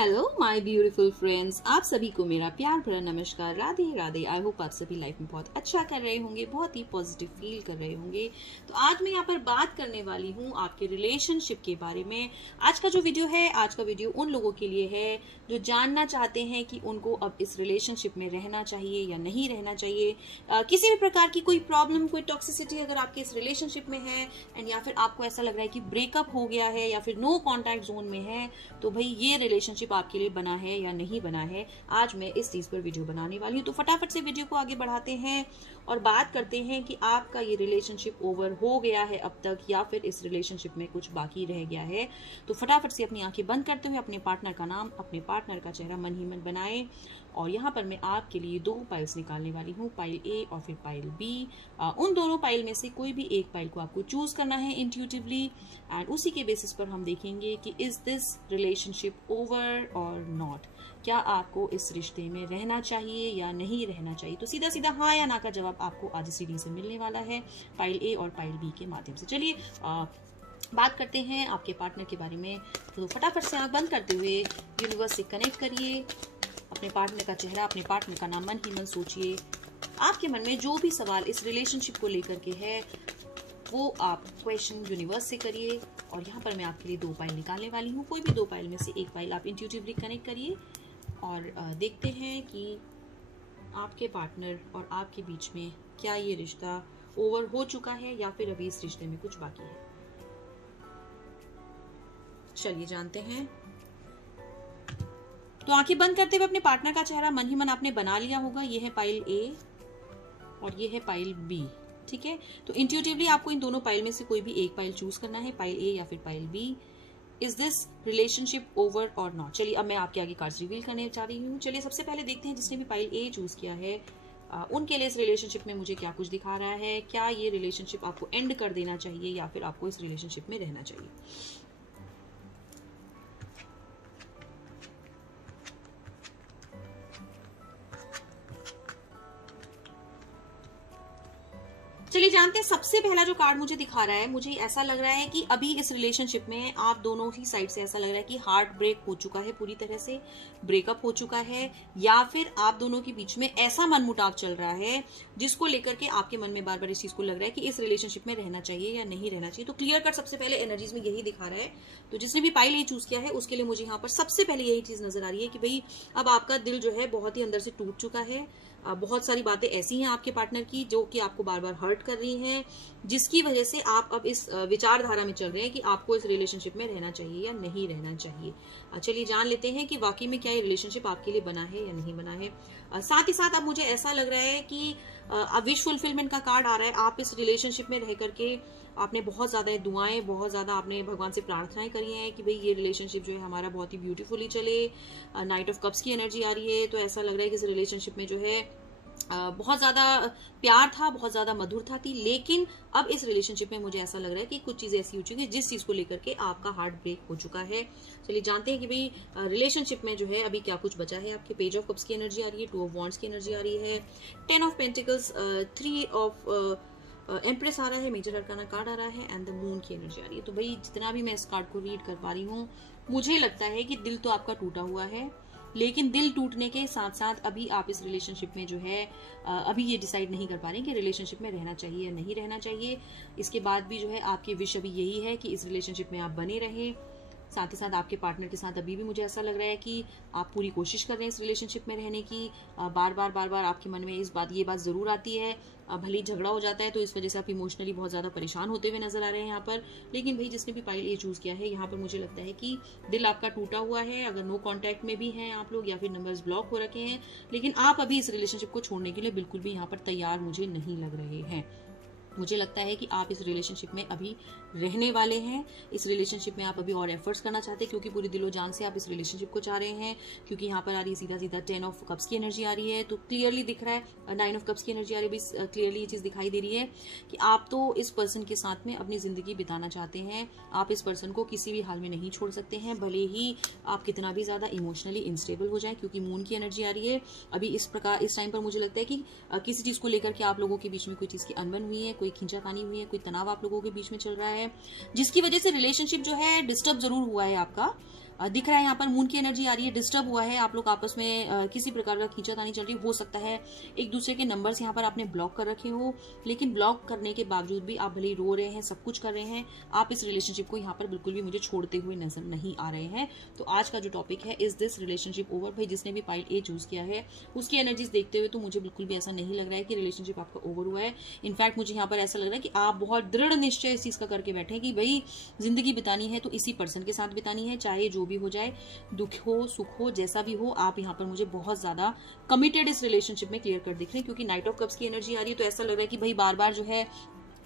Hello my beautiful friends, आप सभी को मेरा प्यार भरा नमस्कार। राधे राधे। आई होप आप सभी लाइफ में बहुत अच्छा कर रहे होंगे, बहुत ही पॉजिटिव फील कर रहे होंगे। तो आज मैं यहाँ पर बात करने वाली हूँ आपके रिलेशनशिप के बारे में। आज का जो वीडियो है, आज का वीडियो उन लोगों के लिए है जो जानना चाहते हैं कि उनको अब इस रिलेशनशिप में रहना चाहिए या नहीं रहना चाहिए। किसी भी प्रकार की कोई प्रॉब्लम, कोई टॉक्सिसिटी अगर आपके इस रिलेशनशिप में है एंड या फिर आपको ऐसा लग रहा है कि ब्रेकअप हो गया है या फिर नो कॉन्टैक्ट जोन में है, तो भाई ये रिलेशनशिप आपके लिए बना है या नहीं बना है, आज मैं इस चीज पर वीडियो बनाने वाली हूँ। तो फटाफट से वीडियो को आगे बढ़ाते हैं और बात करते हैं कि आपका ये रिलेशनशिप ओवर हो गया है अब तक या फिर इस रिलेशनशिप में कुछ बाकी रह गया है। तो फटाफट से अपनी आंखें बंद करते हुए अपने पार्टनर का नाम, अपने पार्टनर का चेहरा मन ही मन बनाए और यहाँ पर मैं आपके लिए दो पाइल्स निकालने वाली हूँ, पाइल ए और फिर पाइल बी। उन दोनों पाइल में से कोई भी एक पाइल को आपको चूज करना है इंट्यूटिवली एंड उसी के बेसिस पर हम देखेंगे कि is this relationship over or not. क्या आपको इस रिश्ते में रहना चाहिए या नहीं रहना चाहिए। तो सीधा सीधा हाँ या ना का जवाब आपको आज इस रीडिंग से मिलने वाला है, पाइल ए और पाइल बी के माध्यम से। चलिए बात करते हैं आपके पार्टनर के बारे में। तो फटाफट से आंख बंद करते हुए यूनिवर्स से कनेक्ट करिए, अपने पार्टनर का चेहरा, अपने पार्टनर का नाम मन ही मन सोचिए। आपके मन में जो भी सवाल इस रिलेशनशिप को लेकर के है वो आप क्वेश्चन यूनिवर्स से करिए और यहाँ पर मैं आपके लिए दो पाइल निकालने वाली हूँ। कोई भी दो पाइल में से एक पाइल आप इंट्यूटिवली कनेक्ट करिए और देखते हैं कि आपके पार्टनर और आपके बीच में क्या ये रिश्ता ओवर हो चुका है या फिर अभी इस रिश्ते में कुछ बाकी है। चलिए जानते हैं। तो आंखें बंद करते हुए अपने पार्टनर का चेहरा मन ही मन आपने बना लिया होगा। ये है पाइल ए और ये है पाइल बी, ठीक है। तो इंट्यूटिवली आपको इन दोनों पाइल में से कोई भी एक पाइल चूज करना है, पाइल ए या फिर pile B. Is this relationship over or not. चलिए अब मैं आपके आगे कार्ड्स रिवील करने जा रही हूँ। चलिए सबसे पहले देखते हैं जिसने भी पाइल ए चूज किया है उनके लिए इस रिलेशनशिप में मुझे क्या कुछ दिखा रहा है। क्या ये रिलेशनशिप आपको एंड कर देना चाहिए या फिर आपको इस रिलेशनशिप में रहना चाहिए। चलिए जानते हैं। सबसे पहला जो कार्ड मुझे दिखा रहा है, मुझे ऐसा लग रहा है कि अभी इस रिलेशनशिप में आप दोनों ही साइड से ऐसा लग रहा है कि हार्ट ब्रेक हो चुका है, पूरी तरह से ब्रेकअप हो चुका है या फिर आप दोनों के बीच में ऐसा मनमुटाव चल रहा है जिसको लेकर के आपके मन में बार बार इस चीज को लग रहा है कि इस रिलेशनशिप में रहना चाहिए या नहीं रहना चाहिए। तो क्लियर कट सबसे पहले एनर्जीज में यही दिखा रहा है। तो जिसने भी पाइल ये चूज किया है उसके लिए मुझे यहाँ पर सबसे पहले यही चीज नजर आ रही है कि भाई अब आपका दिल जो है बहुत ही अंदर से टूट चुका है। बहुत सारी बातें ऐसी हैं आपके पार्टनर की जो कि आपको बार बार हर्ट कर रही हैं, जिसकी वजह से आप अब इस विचारधारा में चल रहे हैं कि आपको इस रिलेशनशिप में रहना चाहिए या नहीं रहना चाहिए। चलिए जान लेते हैं कि वाकई में क्या ये रिलेशनशिप आपके लिए बना है या नहीं बना है। साथ ही साथ अब मुझे ऐसा लग रहा है कि विश फुलफिलमेंट का कार्ड आ रहा है। आप इस रिलेशनशिप में रह करके आपने बहुत ज्यादा दुआएं, बहुत ज्यादा आपने भगवान से प्रार्थनाएं करी हैं कि भाई ये रिलेशनशिप जो है हमारा बहुत ही ब्यूटीफुली चले। नाइट ऑफ कप्स की एनर्जी आ रही है। तो ऐसा लग रहा है कि इस रिलेशनशिप में जो है बहुत ज्यादा प्यार था, बहुत ज्यादा मधुरता थी, लेकिन अब इस रिलेशनशिप में मुझे ऐसा लग रहा है कि कुछ चीजें ऐसी हो चुकी है जिस चीज को लेकर के आपका हार्ट ब्रेक हो चुका है। चलिए जानते हैं कि भाई रिलेशनशिप में जो है अभी क्या कुछ बचा है। आपके पेज ऑफ कप्स की एनर्जी आ रही है, टू ऑफ वॉन्ड्स की एनर्जी आ रही है, 10 ऑफ पेंटिकल्स, 3 ऑफ एम्प्रेस आ रहा है, मेजर अरकाना कार्ड आ रहा है एंड द मून की एनर्जी आ रही है। तो भाई जितना भी मैं इस कार्ड को रीड कर पा रही हूँ, मुझे लगता है कि दिल तो आपका टूटा हुआ है, लेकिन दिल टूटने के साथ साथ अभी आप इस रिलेशनशिप में जो है अभी ये डिसाइड नहीं कर पा रहे कि रिलेशनशिप में रहना चाहिए या नहीं रहना चाहिए। इसके बाद भी जो है आपकी विश अभी यही है कि इस रिलेशनशिप में आप बने रहें। साथ ही साथ आपके पार्टनर के साथ अभी भी मुझे ऐसा लग रहा है कि आप पूरी कोशिश कर रहे हैं इस रिलेशनशिप में रहने की। बार बार आपके मन में ये बात जरूर आती है। भले ही झगड़ा हो जाता है तो इस वजह से आप इमोशनली बहुत ज्यादा परेशान होते हुए नजर आ रहे हैं यहाँ पर। लेकिन भाई जिसने भी पाइल ए चूज किया है, यहाँ पर मुझे लगता है कि दिल आपका टूटा हुआ है। अगर नो कांटेक्ट में भी हैं आप लोग या फिर नंबर्स ब्लॉक हो रखे हैं, लेकिन आप अभी इस रिलेशनशिप को छोड़ने के लिए बिल्कुल भी यहाँ पर तैयार मुझे नहीं लग रहे हैं। मुझे लगता है कि आप इस रिलेशनशिप में अभी रहने वाले हैं। इस रिलेशनशिप में आप अभी और एफर्ट्स करना चाहते हैं क्योंकि पूरी दिलो जान से आप इस रिलेशनशिप को चाह रहे हैं। क्योंकि यहाँ पर आ रही है सीधा सीधा 10 ऑफ कप्स की एनर्जी आ रही है, तो क्लियरली दिख रहा है 9 ऑफ कप्स की एनर्जी आ रही है। क्लियरली ये चीज दिखाई दे रही है कि आप तो इस पर्सन के साथ में अपनी जिंदगी बिताना चाहते हैं। आप इस पर्सन को किसी भी हाल में नहीं छोड़ सकते हैं, भले ही आप कितना भी ज्यादा इमोशनली इंस्टेबल हो जाए। क्योंकि मून की एनर्जी आ रही है अभी इस टाइम पर मुझे लगता है कि किसी चीज को लेकर के आप लोगों के बीच में कोई चीज की अनबन हुई है, कोई खींचातानी हुई है, कोई तनाव आप लोगों के बीच में चल रहा है, जिसकी वजह से रिलेशनशिप जो है डिस्टर्ब जरूर हुआ है आपका। दिख रहा है यहाँ पर मून की एनर्जी आ रही है, डिस्टर्ब हुआ है, आप लोग आपस में किसी प्रकार का खींचातानी चल रही हो सकता है, एक दूसरे के नंबर्स यहाँ पर आपने ब्लॉक कर रखे हो, लेकिन ब्लॉक करने के बावजूद भी आप भले ही रो रहे हैं, सब कुछ कर रहे हैं, आप इस रिलेशनशिप को यहाँ पर बिल्कुल भी मुझे छोड़ते हुए नजर नहीं आ रहे हैं। तो आज का जो टॉपिक है, इज दिस रिलेशनशिप ओवर, भाई जिसने भी पाइल ए चूज किया है उसकी एनर्जीज देखते हुए तो मुझे बिल्कुल भी ऐसा नहीं लग रहा है कि रिलेशनशिप आपका ओवर हुआ है। इनफैक्ट मुझे यहाँ पर ऐसा लग रहा है कि आप बहुत दृढ़ निश्चय इस चीज का करके बैठे हैं कि भाई जिंदगी बितानी है तो इसी पर्सन के साथ बितानी है, चाहे जो भी हो जाए, दुख हो सुख हो जैसा भी हो। आप यहाँ पर मुझे बहुत ज्यादा कमिटेड इस रिलेशनशिप में क्लियर कर दिख रहे हैं, क्योंकि नाइट ऑफ कप्स की एनर्जी आ रही है। तो ऐसा लग रहा है कि भाई बार बार जो है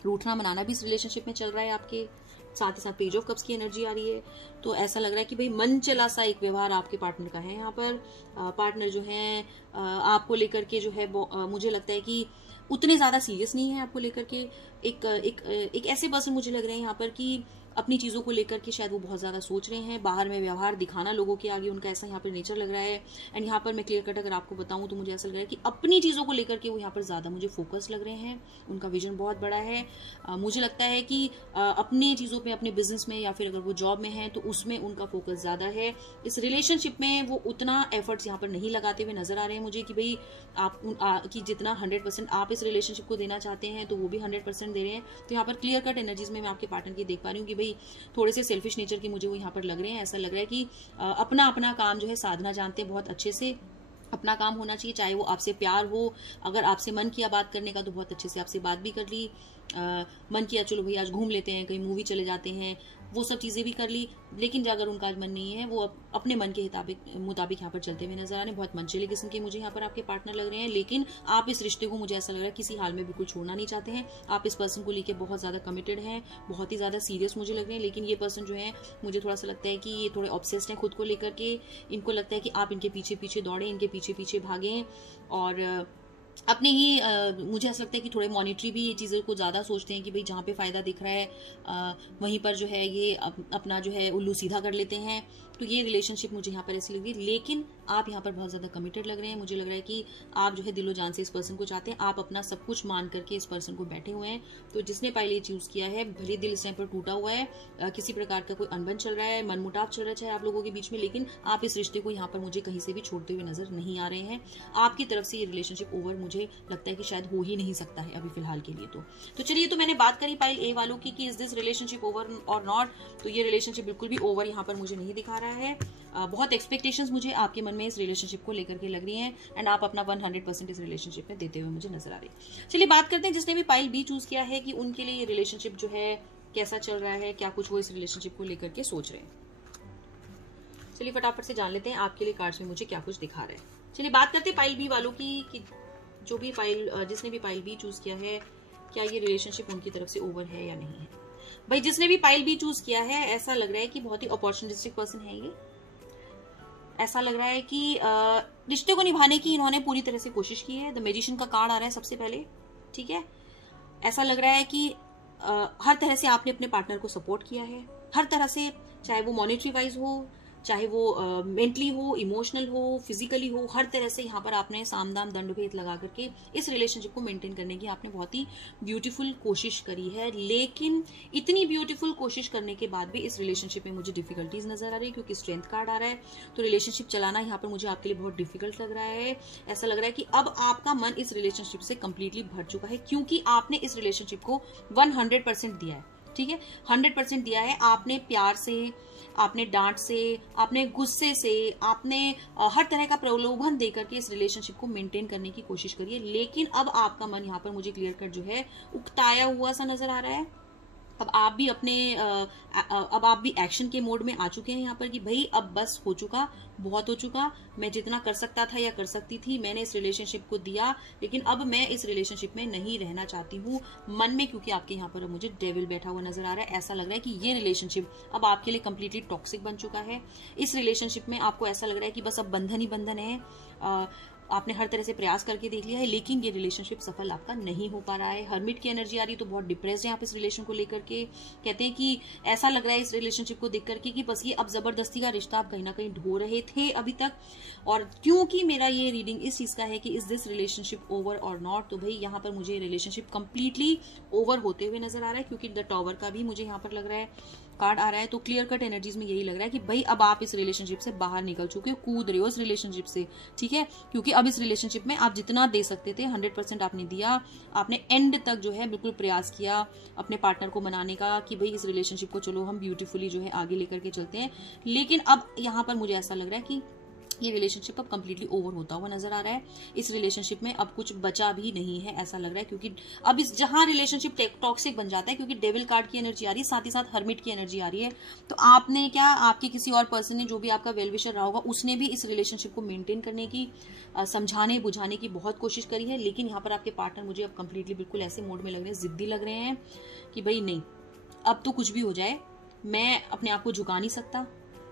रूठना मनाना भी इस रिलेशनशिप में चल रहा है आपके साथ ही साथ पेज ऑफ कप्स की एनर्जी आ रही है। तो ऐसा लग रहा है कि भाई मन चला सा एक व्यवहार आपके पार्टनर का है। यहाँ पर पार्टनर जो है आपको लेकर के जो है मुझे लगता है कि उतने ज्यादा सीरियस नहीं है आपको लेकर के। एक ऐसे पर्सन मुझे लग रहे हैं यहाँ पर कि अपनी चीजों को लेकर के शायद वो बहुत ज्यादा सोच रहे हैं, बाहर में व्यवहार दिखाना लोगों के आगे उनका ऐसा यहाँ पर नेचर लग रहा है। एंड यहाँ पर मैं क्लियर कट अगर आपको बताऊं तो मुझे ऐसा लग रहा है कि अपनी चीजों को लेकर के वो यहाँ पर ज्यादा मुझे फोकस लग रहे हैं, उनका विजन बहुत बड़ा है। मुझे लगता है कि अपनी चीजों पे, अपने बिजनेस में या फिर अगर वो जॉब में है तो उसमें उनका फोकस ज्यादा है। इस रिलेशनशिप में वो उतना एफर्ट्स यहाँ पर नहीं लगाते हुए नजर आ रहे हैं मुझे कि भाई आप कि जितना 100% आप इस रिलेशनशिप को देना चाहते हैं तो वो भी 100% दे रहे हैं। तो यहाँ पर क्लियर कट एनर्जीज में मैं आपके पार्टनर की देख पा रही हूँ कि थोड़े से सेल्फिश नेचर की मुझे वो यहाँ पर लग रहे हैं। ऐसा लग रहा है कि अपना अपना काम जो है साधना जानते हैं बहुत अच्छे से, अपना काम होना चाहिए, चाहे वो आपसे प्यार हो, अगर आपसे मन किया बात करने का तो बहुत अच्छे से आपसे बात भी कर ली, मन किया चलो भाई आज घूम लेते हैं, कहीं मूवी चले जाते हैं, वो सब चीजें भी कर ली। लेकिन अगर उनका आज मन नहीं है, वो अपने मन के मुताबिक यहाँ पर चलते हुए नजर आ रहे हैं। बहुत मनचले किस्म के मुझे यहाँ पर आपके पार्टनर लग रहे हैं, लेकिन आप इस रिश्ते को मुझे ऐसा लग रहा है किसी हाल में बिल्कुल छोड़ना नहीं चाहते हैं। आप इस पर्सन को लेकर बहुत ज्यादा कमिटेड हैं, बहुत ही ज्यादा सीरियस मुझे लग रहे हैं। लेकिन ये पर्सन जो है मुझे थोड़ा सा लगता है कि ये थोड़े ऑब्सेस्ड है खुद को लेकर के। इनको लगता है कि आप इनके पीछे पीछे दौड़े, इनके पीछे पीछे भागे और अपने ही मुझे ऐसा लगता है कि थोड़े मॉनिटरी भी ये चीज़ों को ज़्यादा सोचते हैं कि भाई जहाँ पे फ़ायदा दिख रहा है वहीं पर जो है ये अपना जो है उल्लू सीधा कर लेते हैं। तो ये रिलेशनशिप मुझे यहाँ पर ऐसी लग रही है, लेकिन आप यहाँ पर बहुत ज़्यादा कमिटेड लग रहे हैं। मुझे लग रहा है कि आप जो है दिलो जान से इस पर्सन को चाहते हैं, आप अपना सब कुछ मान करके इस पर्सन को बैठे हुए हैं। तो जिसने पहले चूज किया है, भले दिल इस टाइम पर टूटा हुआ है, किसी प्रकार का कोई अनबन चल रहा है, मनमुटाव चल रहा है चाहे आप लोगों के बीच में, लेकिन आप इस रिश्ते को यहाँ पर मुझे कहीं से भी छोड़ते हुए नजर नहीं आ रहे हैं। आपकी तरफ से ये रिलेशनशिप ओवर मुझे लगता है कि शायद हो ही नहीं सकता है अभी फिलहाल के लिए। तो चलिए, तो मैंने बात करी पाइल ए वालों की कि is this relationship over or not. तो ये रिलेशनशिप बिल्कुल भी ओवर यहाँ पर मुझे नहीं दिखा रहा है। बहुत एक्सपेक्टेशंस मुझे आपके मन में इस रिलेशनशिप को लेकर के लग रही हैं एंड आप अपना 100% इस रिलेशनशिप में देते हुए मुझे नजर आ रही है। चलिए बात करते हैं जिसने भी पाइल बी चूज किया है कि उनके लिए ये रिलेशनशिप जो है कैसा चल रहा है, क्या कुछ वो इस रिलेशनशिप को लेकर के सोच रहे हैं। चलिए फटाफट से जान लेते हैं आपके लिए कार्ड्स में मुझे क्या कुछ दिखा रहे हैं। चलिए बात करते हैं पाइल बी वालों की कि जो भी जिसने भी पाइल बी चूज किया है, क्या ये रिलेशनशिप उनकी तरफ से ओवर है या नहीं है। भाई जिसने भी पाइल बी चूज किया है, ऐसा लग रहा है कि बहुत ही अपॉर्चुनिस्टिक पर्सन है ये। ऐसा लग रहा है कि रिश्ते को निभाने की इन्होंने पूरी तरह से कोशिश की है। द मैजिशियन का कार्ड आ रहा है सबसे पहले, ठीक है। ऐसा लग रहा है कि हर तरह से आपने अपने पार्टनर को सपोर्ट किया है, हर तरह से, चाहे वो मॉनेटरी वाइज हो, चाहे वो मेंटली हो, इमोशनल हो, फिजिकली हो, हर तरह से यहाँ पर आपने सामदाम दंड भेद लगा करके इस रिलेशनशिप को मेंटेन करने की आपने बहुत ही ब्यूटीफुल कोशिश करी है। लेकिन इतनी ब्यूटीफुल कोशिश करने के बाद भी इस रिलेशनशिप में मुझे डिफिकल्टीज नजर आ रही है, क्योंकि स्ट्रेंथ कार्ड आ रहा है। तो रिलेशनशिप चलाना यहाँ पर मुझे आपके लिए बहुत डिफिकल्ट लग रहा है। ऐसा लग रहा है कि अब आपका मन इस रिलेशनशिप से कंप्लीटली भर चुका है, क्योंकि आपने इस रिलेशनशिप को 100% दिया है, ठीक है, 100% दिया है। आपने प्यार से, आपने डांट से, आपने गुस्से से, आपने हर तरह का प्रलोभन देकर के इस रिलेशनशिप को मेंटेन करने की कोशिश करी है। लेकिन अब आपका मन यहाँ पर मुझे क्लियर कट जो है उकताया हुआ सा नजर आ रहा है। अब आप भी एक्शन के मोड में आ चुके हैं यहाँ पर कि भाई अब बस हो चुका, बहुत हो चुका, मैं जितना कर सकता था या कर सकती थी मैंने इस रिलेशनशिप को दिया, लेकिन अब मैं इस रिलेशनशिप में नहीं रहना चाहती हूँ मन में, क्योंकि आपके यहाँ पर मुझे डेविल बैठा हुआ नजर आ रहा है। ऐसा लग रहा है कि ये रिलेशनशिप अब आपके लिए कंप्लीटली टॉक्सिक बन चुका है। इस रिलेशनशिप में आपको ऐसा लग रहा है कि बस अब बंधन ही बंधन है। आपने हर तरह से प्रयास करके देख लिया है, लेकिन ये रिलेशनशिप सफल आपका नहीं हो पा रहा है। हर्मिट की एनर्जी आ रही है, तो बहुत डिप्रेस्ड है आप इस रिलेशन को लेकर के। कहते हैं कि ऐसा लग रहा है इस रिलेशनशिप को देख करके कि बस ये अब जबरदस्ती का रिश्ता आप कहीं ना कहीं ढो रहे थे अभी तक। और क्योंकि मेरा ये रीडिंग इस चीज का है कि is this relationship over or not, तो भाई यहाँ पर मुझे रिलेशनशिप कंप्लीटली ओवर होते हुए नजर आ रहा है, क्योंकि द टॉवर का भी मुझे यहाँ पर लग रहा है कार्ड आ रहा है, तो क्लियर कट एनर्जीज में यही लग रहा है कि भाई अब आप इस रिलेशनशिप से बाहर निकल चुके हो, कूद रहे हो इस रिलेशनशिप से, ठीक है। क्योंकि अब इस रिलेशनशिप में आप जितना दे सकते थे 100% आपने दिया, आपने एंड तक जो है बिल्कुल प्रयास किया अपने पार्टनर को मनाने का कि भाई इस रिलेशनशिप को चलो हम ब्यूटीफुली जो है आगे लेकर के चलते हैं। लेकिन अब यहाँ पर मुझे ऐसा लग रहा है कि ये रिलेशनशिप अब कंप्लीटली ओवर होता हुआ नजर आ रहा है। इस रिलेशनशिप में अब कुछ बचा भी नहीं है ऐसा लग रहा है, क्योंकि अब इस जहां रिलेशनशिप टॉक्सिक बन जाता है, क्योंकि डेविल कार्ड की एनर्जी आ रही है, साथ ही साथ हर्मिट की एनर्जी आ रही है। तो आपने क्या, आपके किसी और पर्सन ने, जो भी आपका वेल विशर रहा होगा, उसने भी इस रिलेशनशिप को मेंटेन करने की, समझाने बुझाने की बहुत कोशिश करी है। लेकिन यहाँ पर आपके पार्टनर मुझे अब कंप्लीटली बिल्कुल ऐसे मोड में लग रहे हैं, जिद्दी लग रहे हैं कि भाई नहीं, अब तो कुछ भी हो जाए मैं अपने आप को झुका नहीं सकता।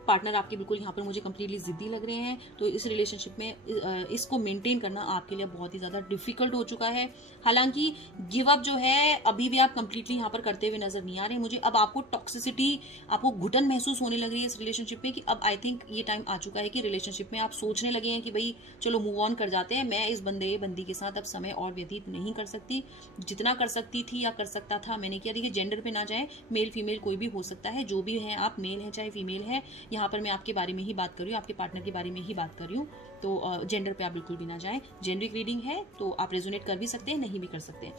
पार्टनर आपके बिल्कुल यहाँ पर मुझे कंप्लीटली जिद्दी लग रहे हैं। तो इस रिलेशनशिप में इसको मेंटेन करना आपके लिए बहुत ही ज्यादा डिफिकल्ट हो चुका है। हालांकि गिव अप जो है अभी भी आप कंप्लीटली यहाँ पर करते हुए नजर नहीं आ रहे मुझे। अब आपको टॉक्सिसिटी, आपको घुटन महसूस होने लग रही है इस रिलेशनशिप में, कि अब आई थिंक ये टाइम आ चुका है कि रिलेशनशिप में आप सोचने लगे हैं कि भाई चलो मूव ऑन कर जाते हैं, मैं इस बंदी के साथ अब समय और व्यतीत नहीं कर सकती, जितना कर सकती थी या कर सकता था मैंने किया। देखिए जेंडर पे ना जाए, मेल फीमेल कोई भी हो सकता है, जो भी है आप, मेल है चाहे फीमेल है, यहाँ पर मैं आपके बारे में ही बात कर रही हूँ, आपके पार्टनर के बारे में ही बात कर रही हूँ। तो जेंडर पे आप बिल्कुल भी ना जाएं। जेनरिक रीडिंग है तो आप रेजोनेट कर भी सकते हैं, नहीं भी कर सकते हैं।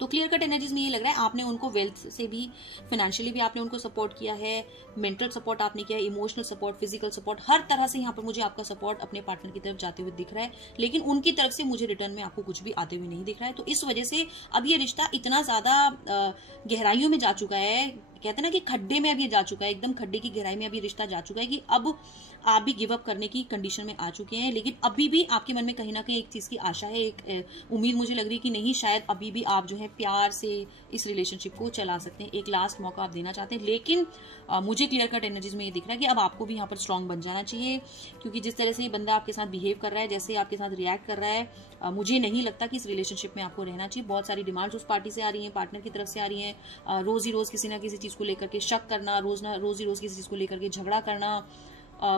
तो क्लियर कट एनर्जीज में ये लग रहा है आपने उनको वेल्थ से भी, फाइनेंशियली भी आपने उनको सपोर्ट किया है, मेंटल सपोर्ट आपने किया है, इमोशनल सपोर्ट, फिजिकल सपोर्ट, हर तरह से यहाँ पर मुझे आपका सपोर्ट अपने पार्टनर की तरफ जाते हुए दिख रहा है। लेकिन उनकी तरफ से मुझे रिटर्न में आपको कुछ भी आते हुए नहीं दिख रहा है। तो इस वजह से अब ये रिश्ता इतना ज्यादा गहराइयों में जा चुका है, कहते हैं ना कि खड्डे में अब ये जा चुका है, एकदम खड्डे की गहराई में अब ये रिश्ता जा चुका है कि अब आप भी गिव अप करने की कंडीशन में आ चुके हैं। लेकिन अभी भी आपके मन में कहीं ना कहीं एक चीज की आशा है, एक उम्मीद मुझे लग रही है कि नहीं, शायद अभी भी आप जो है प्यार से इस रिलेशनशिप को चला सकते हैं, एक लास्ट मौका आप देना चाहते हैं। लेकिन मुझे क्लियर कट एनर्जीज में ये दिख रहा है कि अब आपको भी यहाँ पर स्ट्रांग बन जाना चाहिए, क्योंकि जिस तरह से ये बंदा आपके साथ बिहेव कर रहा है, जैसे आपके साथ रिएक्ट कर रहा है, मुझे नहीं लगता कि इस रिलेशनशिप में आपको रहना चाहिए। बहुत सारी डिमांड्स उस पार्टी से आ रही हैं, पार्टनर की तरफ से आ रही हैं, रोज ही रोज किसी ना किसी चीज को लेकर के शक करना, रोज ही रोज किसी चीज को लेकर के झगड़ा करना,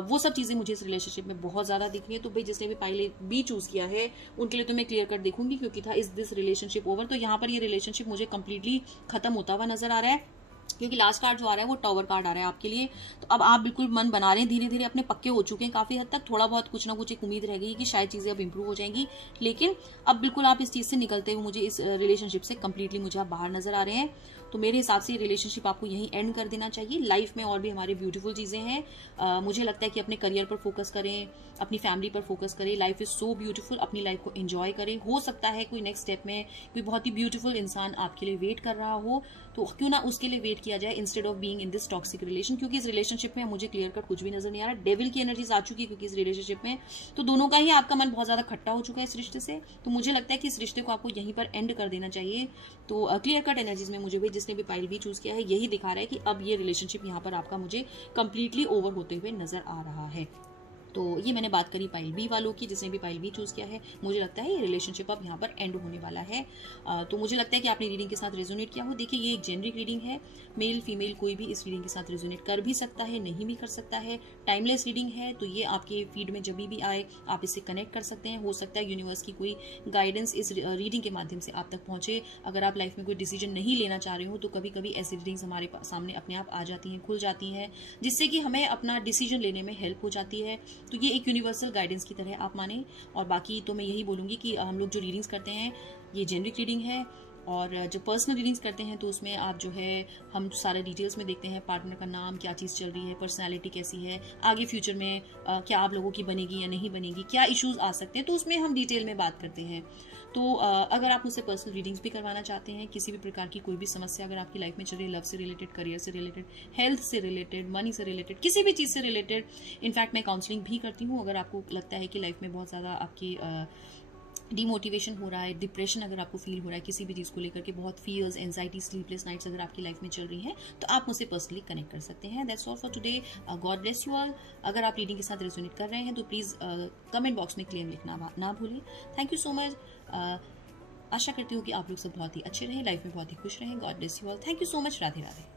वो सब चीजें मुझे इस रिलेशनशिप में बहुत ज्यादा दिख रही है। तो भाई जिसने भी पहले बी चूज किया है उनके लिए तो मैं क्लियर कट देखूंगी, क्योंकि था इस दिस रिलेशनशिप ओवर। तो यहाँ पर ये रिलेशनशिप मुझे कंप्लीटली खत्म होता हुआ नजर आ रहा है, क्योंकि लास्ट कार्ड जो आ रहा है वो टॉवर कार्ड आ रहा है आपके लिए। तो अब आप बिल्कुल मन बना रहे हैं, धीरे धीरे अपने पक्के हो चुके हैं काफी हद तक, थोड़ा बहुत कुछ ना कुछ एक उम्मीद रह गई कि शायद चीजें अब इंप्रूव हो जाएंगी। लेकिन अब बिल्कुल आप इस चीज से निकलते हुए मुझे, इस रिलेशनशिप से कंप्लीटली मुझे आप बाहर नजर आ रहे हैं। तो मेरे हिसाब से रिलेशनशिप आपको यहीं एंड कर देना चाहिए। लाइफ में और भी हमारे ब्यूटीफुल चीजें हैं। मुझे लगता है कि अपने करियर पर फोकस करें, अपनी फैमिली पर फोकस करें। लाइफ इज सो ब्यूटीफुल, अपनी लाइफ को एंजॉय करें। हो सकता है कोई नेक्स्ट स्टेप में कोई बहुत ही ब्यूटीफुल इंसान आपके लिए वेट कर रहा हो, तो क्यों ना उसके लिए वेट किया जाए instead of being in this toxic relation. क्योंकि इस रिलेशनशिप में मुझे क्लियर कट कुछ भी नजर नहीं आ रहा। डेविल की एनर्जीज आ चुकी है क्योंकि इस रिलेशनशिप में, तो दोनों का ही आपका मन बहुत ज्यादा खट्टा हो चुका है इस रिश्ते से। तो मुझे लगता है कि इस रिश्ते को आपको यहीं पर एंड कर देना चाहिए। तो क्लियर कट एनर्जीज में मुझे भी, जिसने भी पाइल भी चूज किया है, यही दिखा रहा है कि अब ये रिलेशनशिप यहाँ पर आपका मुझे कंप्लीटली ओवर होते हुए नजर आ रहा है। तो ये मैंने बात करी पाइल बी वालों की, जिसने भी पाइल बी चूज किया है। मुझे लगता है ये रिलेशनशिप अब यहाँ पर एंड होने वाला है। तो मुझे लगता है कि आपने रीडिंग के साथ रेजोनेट किया हो। देखिए ये एक जेनरिक रीडिंग है, मेल फीमेल कोई भी इस रीडिंग के साथ रेजोनेट कर भी सकता है, नहीं भी कर सकता है। टाइमलेस रीडिंग है, तो ये आपके फीड में जब भी आए आप इससे कनेक्ट कर सकते हैं। हो सकता है यूनिवर्स की कोई गाइडेंस इस रीडिंग के माध्यम से आप तक पहुंचे। अगर आप लाइफ में कोई डिसीजन नहीं लेना चाह रहे हो तो कभी कभी ऐसी रीडिंग्स हमारे सामने अपने आप आ जाती हैं, खुल जाती हैं, जिससे कि हमें अपना डिसीजन लेने में हेल्प हो जाती है। तो ये एक यूनिवर्सल गाइडेंस की तरह आप माने। और बाकी तो मैं यही बोलूंगी कि हम लोग जो रीडिंग्स करते हैं ये जेनरिक रीडिंग है, और जो पर्सनल रीडिंग्स करते हैं तो उसमें आप जो है हम सारे डिटेल्स में देखते हैं, पार्टनर का नाम, क्या चीज़ चल रही है, पर्सनालिटी कैसी है, आगे फ्यूचर में क्या आप लोगों की बनेगी या नहीं बनेगी, क्या इश्यूज आ सकते हैं, तो उसमें हम डिटेल में बात करते हैं। तो अगर आप मुझसे पर्सनल रीडिंग्स भी करवाना चाहते हैं, किसी भी प्रकार की कोई भी समस्या अगर आपकी लाइफ में चल रही है, लव से रिलेटेड, करियर से रिलेटेड, हेल्थ से रिलेटेड, मनी से रिलेटेड, किसी भी चीज़ से रिलेटेड, इनफैक्ट मैं काउंसलिंग भी करती हूँ। अगर आपको लगता है कि लाइफ में बहुत ज़्यादा आपकी डिमोटिवेशन हो रहा है, डिप्रेशन अगर आपको फील हो रहा है किसी भी चीज़ को लेकर के, बहुत फियर्स, एंजाइटी, स्लीपलेस नाइट्स अगर आपकी लाइफ में चल रही हैं, तो आप मुझसे पर्सनली कनेक्ट कर सकते हैं। That's all for today. God bless you all. अगर आप रीडिंग के साथ रेजोनेट कर रहे हैं तो प्लीज़ कमेंट बॉक्स में क्लेम लिखना ना भूलें। Thank you so much. आशा करती हूँ कि आप लोग सब बहुत ही अच्छे रहें, लाइफ में बहुत ही खुश रहें। God bless you all. Thank you so much. Radhe Radhe.